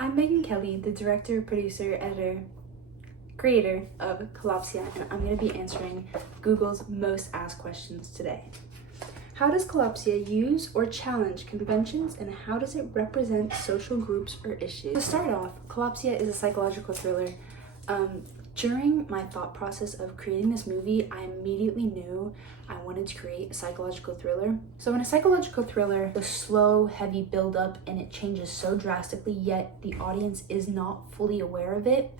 I'm Megan Kelly, the director, producer, editor, creator of Collapsia, and I'm going to be answering Google's most asked questions today. How does Collapsia use or challenge conventions, and how does it represent social groups or issues? To start off, Collapsia is a psychological thriller. During my thought process of creating this movie, I immediately knew I wanted to create a psychological thriller. So in a psychological thriller, the slow, heavy build-up and it changes so drastically, yet the audience is not fully aware of it.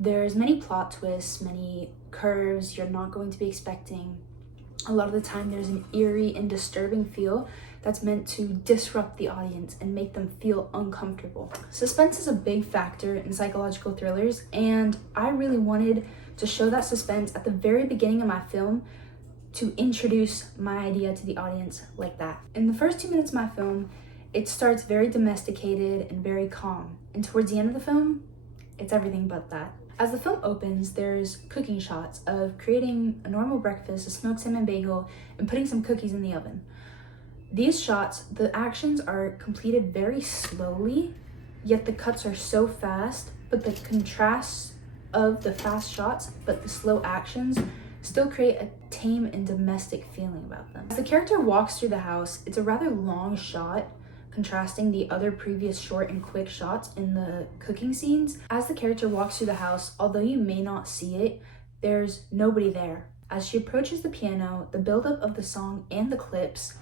There's many plot twists, many curves you're not going to be expecting. A lot of the time there's an eerie and disturbing feel that's meant to disrupt the audience and make them feel uncomfortable. Suspense is a big factor in psychological thrillers, and I really wanted to show that suspense at the very beginning of my film to introduce my idea to the audience like that. In the first 2 minutes of my film, it starts very domesticated and very calm, and towards the end of the film, it's everything but that. As the film opens, there's cooking shots of creating a normal breakfast, a smoked salmon bagel, and putting some cookies in the oven. These shots, the actions are completed very slowly, yet the cuts are so fast, but the contrasts of the fast shots, but the slow actions, still create a tame and domestic feeling about them. As the character walks through the house, it's a rather long shot, contrasting the other previous short and quick shots in the cooking scenes. As the character walks through the house, although you may not see it, there's nobody there. As she approaches the piano, the buildup of the song and the clips,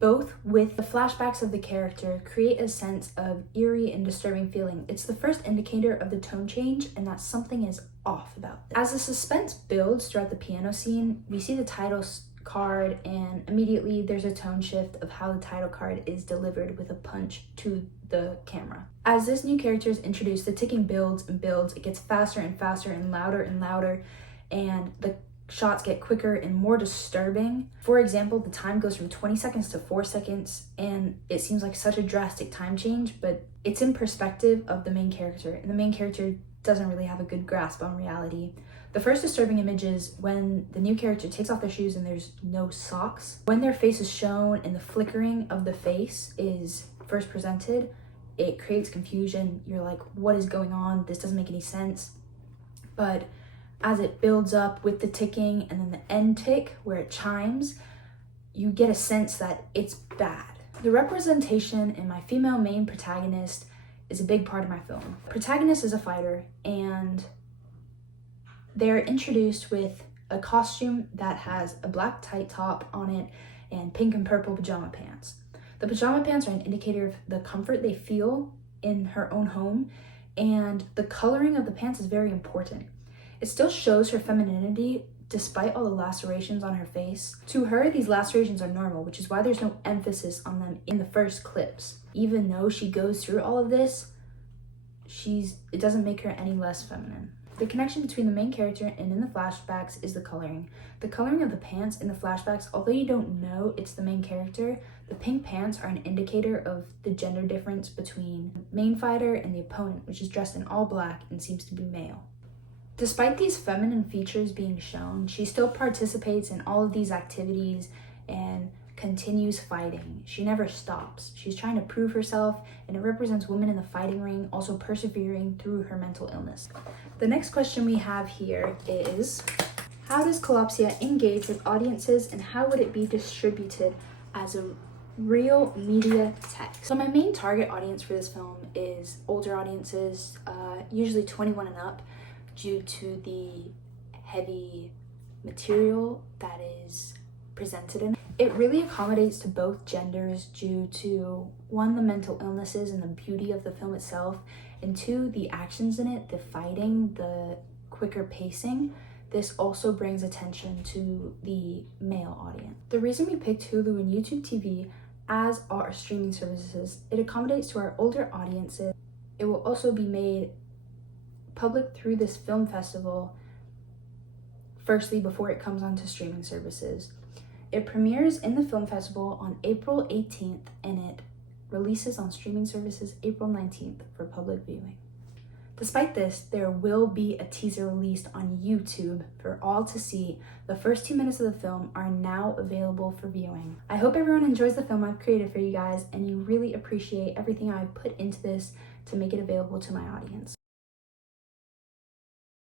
both with the flashbacks of the character, create a sense of eerie and disturbing feeling. It's the first indicator of the tone change and that something is off about this. As the suspense builds throughout the piano scene, we see the title card, and immediately there's a tone shift of how the title card is delivered with a punch to the camera. As this new character is introduced, the ticking builds and builds. It gets faster and faster and louder, and the shots get quicker and more disturbing. For example, the time goes from 20 seconds to 4 seconds, and it seems like such a drastic time change, but it's in perspective of the main character, and the main character doesn't really have a good grasp on reality. The first disturbing image is when the new character takes off their shoes and there's no socks. When their face is shown and the flickering of the face is first presented, it creates confusion. You're like, what is going on? This doesn't make any sense. But as it builds up with the ticking and then the end tick where it chimes, you get a sense that it's bad. The representation in my female main protagonist is a big part of my film. The protagonist is a fighter, and they're introduced with a costume that has a black tight top on it and pink and purple pajama pants. The pajama pants are an indicator of the comfort they feel in her own home, and the coloring of the pants is very important. It still shows her femininity despite all the lacerations on her face. To her, these lacerations are normal, which is why there's no emphasis on them in the first clips. Even though she goes through all of this, it doesn't make her any less feminine. The connection between the main character and in the flashbacks is the coloring. The coloring of the pants in the flashbacks, although you don't know it's the main character, the pink pants are an indicator of the gender difference between the main fighter and the opponent, which is dressed in all black and seems to be male. Despite these feminine features being shown, she still participates in all of these activities and continues fighting. She never stops. She's trying to prove herself, and it represents women in the fighting ring also persevering through her mental illness. The next question we have here is, how does Collapsia engage with audiences, and how would it be distributed as a real media text? So my main target audience for this film is older audiences, usually 21 and up, due to the heavy material that is presented in it. It really accommodates to both genders due to, one, the mental illnesses and the beauty of the film itself, and two, the actions in it, the fighting, the quicker pacing. This also brings attention to the male audience. The reason we picked Hulu and YouTube TV as our streaming services, it accommodates to our older audiences. It will also be made public through this film festival, firstly before it comes onto streaming services. It premieres in the film festival on April 18th and it releases on streaming services April 19th for public viewing. Despite this, there will be a teaser released on YouTube for all to see. The first 2 minutes of the film are now available for viewing. I hope everyone enjoys the film I've created for you guys and you really appreciate everything I've put into this to make it available to my audience.